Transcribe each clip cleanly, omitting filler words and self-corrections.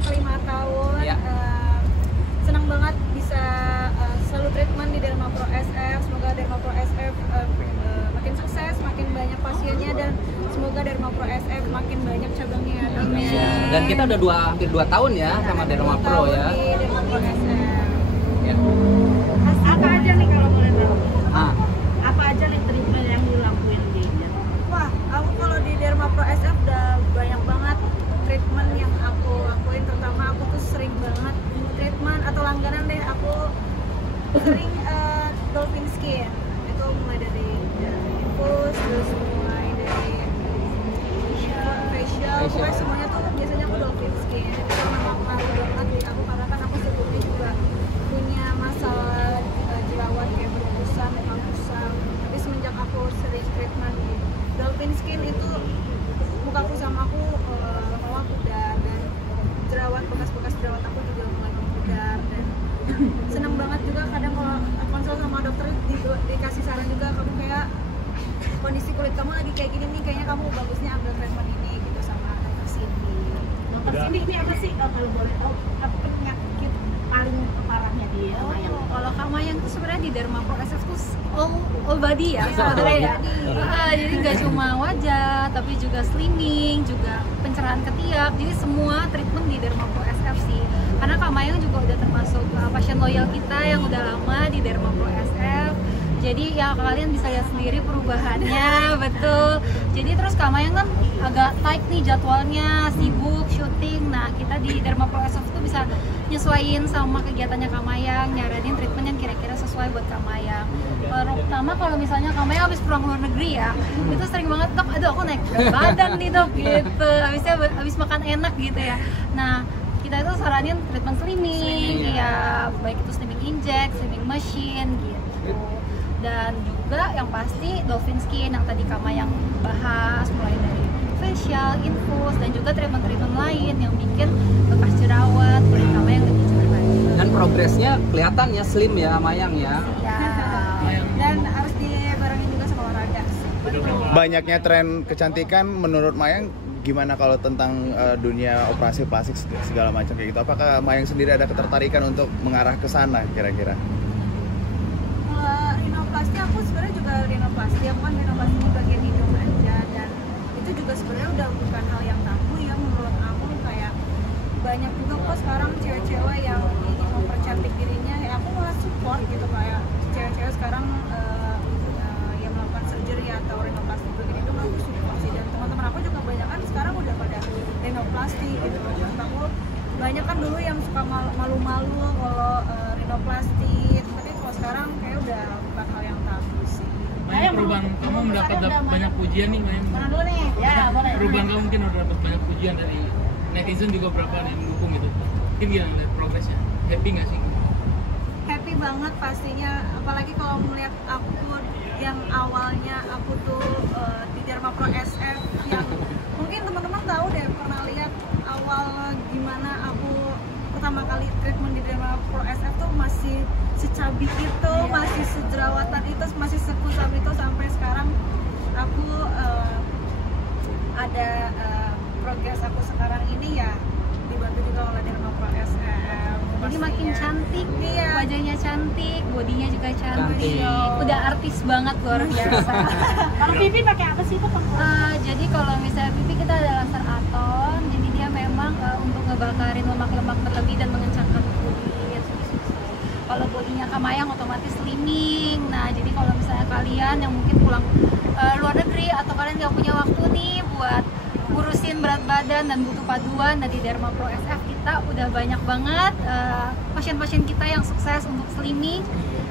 yang kelima tahun. Ya. Senang banget bisa selalu treatment di Derma Pro SF. Semoga Derma Pro SF makin sukses, makin banyak pasiennya, dan semoga Derma Pro SF makin banyak cabangnya. Amin. Dan kita udah hampir 2 tahun ya sama Derma Pro ya. Di Derma Pro SF. Ya. Apa aja nih kalau boleh tahu? Ah, Apa aja nih treatment yang dilakuin di Wah, aku kalau di Derma Pro SF udah banyak banget treatment yang aku lakuin. Terutama aku tuh sering banget treatment atau langganan deh. Aku sering dolphin skin. Itu mulai dari infus, terus mulai dari facial. Pokoknya semuanya tuh biasanya aku dolphin skin. Itu memang ngaruh banget di aku karena kan aku sebelumnya juga punya masalah jerawat kayak berbusan, memang kusam. Tapi semenjak aku sering treatment di dolphin skin itu muka kusam aku lama-lama pudar, dan bekas-bekas jerawat aku juga mulai memudar. Dan seneng banget juga kadang kalau konsul sama dokter dikasih saran juga, kamu kayak kondisi kulit kamu lagi kayak gini nih, kayaknya kamu bagusnya ambil treatment ini gitu sama dokter Cindy. dokter sini ini apa sih kalau boleh tahu? Apa penyakit paling parahnya dia? Kalau Kamayang tuh sebenarnya di Derma Pro SF tuh all body ya sebenarnya ya. Jadi nggak cuma wajah, tapi juga slimming, juga pencerahan ketiak. Jadi semua treatment di Derma Pro SF sih. Karena Kamayang juga udah termasuk pasien loyal kita yang udah lama di Derma Pro SF. Jadi ya kalian bisa lihat sendiri perubahannya, betul. Jadi terus Kamayang kan agak tight nih jadwalnya, sibuk syuting. Nah kita di Derma Pro SF tuh bisa nyesuaiin sama kegiatannya Kamayang, nyaranin treatment yang kira-kira sesuai buat Kamayang. Terutama kalau misalnya Kamayang habis pulang luar negeri ya, itu sering banget, dok, aduh aku naik berat badan nih dok, gitu. Habis makan enak gitu ya. Nah kita itu saranin treatment slimming, ya baik itu slimming inject, slimming machine gitu. Dan juga yang pasti dolphin skin yang tadi Kamayang bahas, mulai dari facial, infus, dan juga treatment-treatment lain yang bikin bekas jerawat kulit Kamayang lebih cerah lagi. dan progresnya kelihatan ya, slim ya Mayang ya. Ya. Dan harus dibarengin juga sama olahraga. Banyaknya tren kecantikan menurut Mayang gimana kalau tentang dunia operasi plastik segala macam kayak gitu? Apakah Mayang sendiri ada ketertarikan untuk mengarah ke sana kira-kira? Rinoplasti aku sebenarnya juga rinoplasti, aku kan rinoplasti di bagian hidung aja, dan itu juga sebenarnya udah bukan hal yang tabu ya menurut aku. Kayak banyak juga kok sekarang cewek-cewek yang ingin mempercantik dirinya, ya aku malah support gitu. Kayak cewek-cewek sekarang yang melakukan surgery atau rinoplasti bagian hidung, aku support sih. Dan teman-teman aku juga banyak kan sekarang udah pada rinoplasti gitu. Dan aku banyak kan dulu yang suka malu-malu kalau rinoplasti, tapi kalau sekarang kayak udah bukan hal yang tabu sih. Mayang, perubahan kamu mendapat banyak pujian nih, Mayang. Mana dulu nih? Ya, boleh. Perubahan kamu mungkin udah dapat banyak pujian dari netizen juga, berapa yang mendukung gitu. Mungkin gimana lihat progresnya? Happy nggak sih? Happy banget pastinya, apalagi kalau melihat aku yang awalnya aku tuh di Derma Pro SF, yang mungkin teman-teman tahu deh, pernah lihat awal gimana aku pertama kali treatment di Derma Pro SF tuh masih secabi itu, masih sejerawatan itu, masih sekusam itu, sampai sekarang aku ada progres aku sekarang ini ya dibantu juga oleh Derma Pro SF. Jadi makin cantik, Iya. wajahnya cantik, bodinya juga cantik. Cantik. Udah artis banget luar biasa. Kalau pipi pakai apa sih itu? Jadi kalau misalnya pipi kita ada laser aton, jadi dia memang untuk ngebakarin lemak-lemak berlebih dan mengencangkan kulit. Kalau bodinya Kamayang otomatis slimming. Nah jadi kalau misalnya kalian yang mungkin pulang luar negeri atau kalian nggak punya waktu nih buat ngurusin berat badan dan butuh paduan, dari Derma Pro SF kita udah banyak banget pasien-pasien kita yang sukses untuk slimming.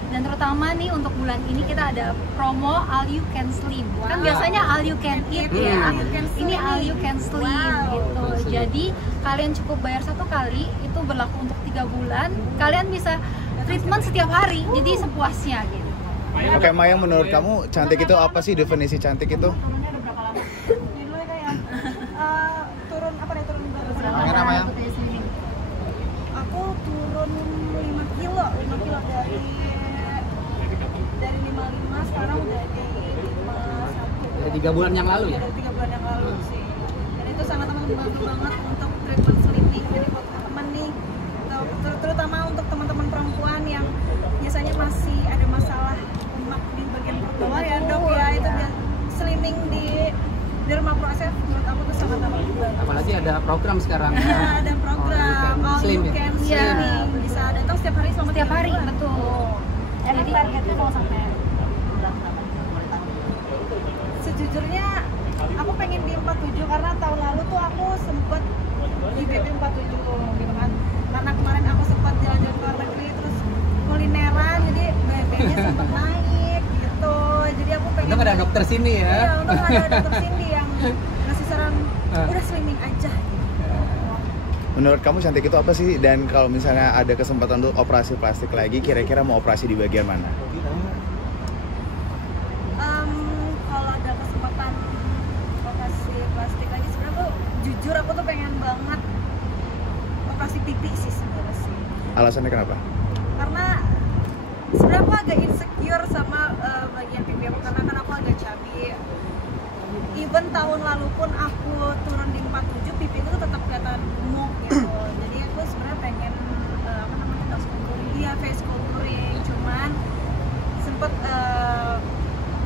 Dan terutama nih untuk bulan ini kita ada promo All You Can Slim. Kan biasanya All You Can Eat ya. Ini All You Can Slim gitu. Jadi kalian cukup bayar 1 kali, itu berlaku untuk 3 bulan. Kalian bisa treatment setiap hari, jadi sepuasnya gitu. Oke Mayang, menurut kamu cantik itu apa sih, definisi cantik itu? Turunnya udah berapa lama? Ini dulu ya kayak turun apa nih, turun berat badan. Kamera Mayang. Aku turun 5 kilo dari 55 sekarang udah di 51. Dari 3 bulan yang lalu ya? Dari 3 bulan yang lalu sih. Dan itu sangat membantu banget untuk treatment slimming. Jadi buat ini, terutama untuk teman-teman perempuan yang biasanya masih ada masalah lemak di bagian perut bawah ya dok ya, itu slimming di Derma Pro SF menurut aku tuh sangat banget. Apalagi ada program sekarang. Ya, ada program All Slim You ya? Can Iya. Slimming, bisa datang setiap hari selama Setiap 3 hari, bulan. betul. Emang Jadi- targetnya mau sampai bulan berapa nih boleh tahu? Sejujurnya aku pengen di 47 karena tahun lalu tuh aku sempet di BP 47 gitu kan, karena kemarin aku sempat jalan-jalan ke luar negeri terus kulineran, jadi BP-nya sempet naik gitu, jadi aku pengen Untung ada dokter sini ya. iya, untung ada dokter Cindy yang ngasih saran udah slimming aja gitu. Menurut kamu cantik itu apa sih? Dan kalau misalnya ada kesempatan untuk operasi plastik lagi, kira-kira mau operasi di bagian mana? Kalau ada kesempatan operasi plastik lagi, sebenarnya aku jujur aku tuh pengen banget operasi pipi sih sebenarnya sih, Alasannya kenapa? karena sebenarnya aku agak insecure sama bagian pipi aku karena kan aku agak chubby. Even tahun lalu pun aku turun di 47, pipi itu tetap kelihatan gemuk gitu. Jadi aku sebenarnya pengen apa namanya, face contouring, iya face contouring, cuman sempet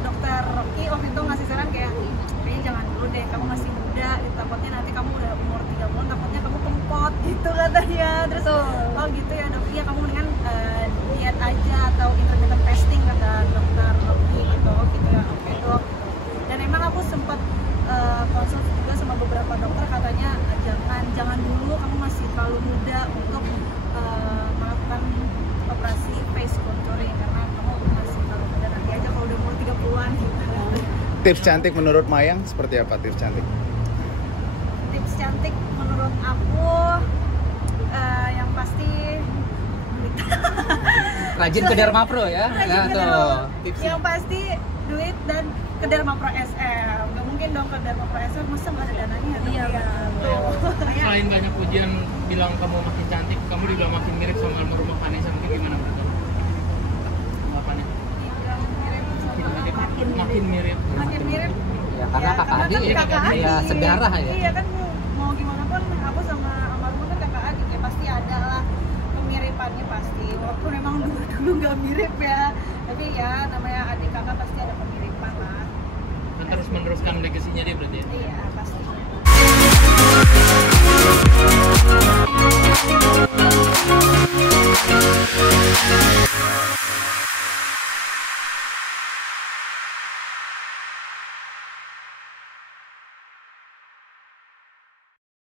dokter Rocky waktu itu ngasih saran kayak kayaknya jangan dulu deh, kamu masih muda gitu, takutnya nanti kamu udah umur 30-an takutnya kamu kempot gitu katanya. Terus oh gitu ya dok, iya kamu mendingan diet aja atau intermittent fasting kata dokter Rocky gitu. Oh gitu ya, oke dok gitu. Dan emang aku sempat konsul juga sama beberapa dokter, katanya jangan dulu, kamu masih terlalu muda untuk melakukan operasi face contouring karena kamu masih terlalu muda, nanti aja kalau udah umur 30-an gitu. Tips cantik menurut Mayang seperti apa tips cantik? Tips cantik menurut aku yang pasti duit. Rajin ke Derma Pro ya. Rajin Nah, ke tuh Derma. tipsnya. Yang pasti duit dan ke Derma Pro SF. Gak mungkin dong ke Derma Pro SF, masa nggak ada dananya? Iya, ya. Tuh. Kayak Selain banyak pujian bilang kamu makin cantik, kamu juga makin mirip sama almarhumah Vanessa, mungkin gimana menurut kamu? Tanggapannya? dibilang mirip sama Makin mirip. makin mirip. Ya, karena kakak adik kan ya, kakak ya adik. sedarah ya. Iya kan, mau gimana pun aku sama almarhumah kan kakak adik ya, pasti ada lah kemiripannya pasti. Walaupun memang dulu nggak mirip ya, tapi ya namanya adik kakak pasti ada kemiripan lah. Kan terus meneruskan legasinya dia berarti ya. Iya pasti.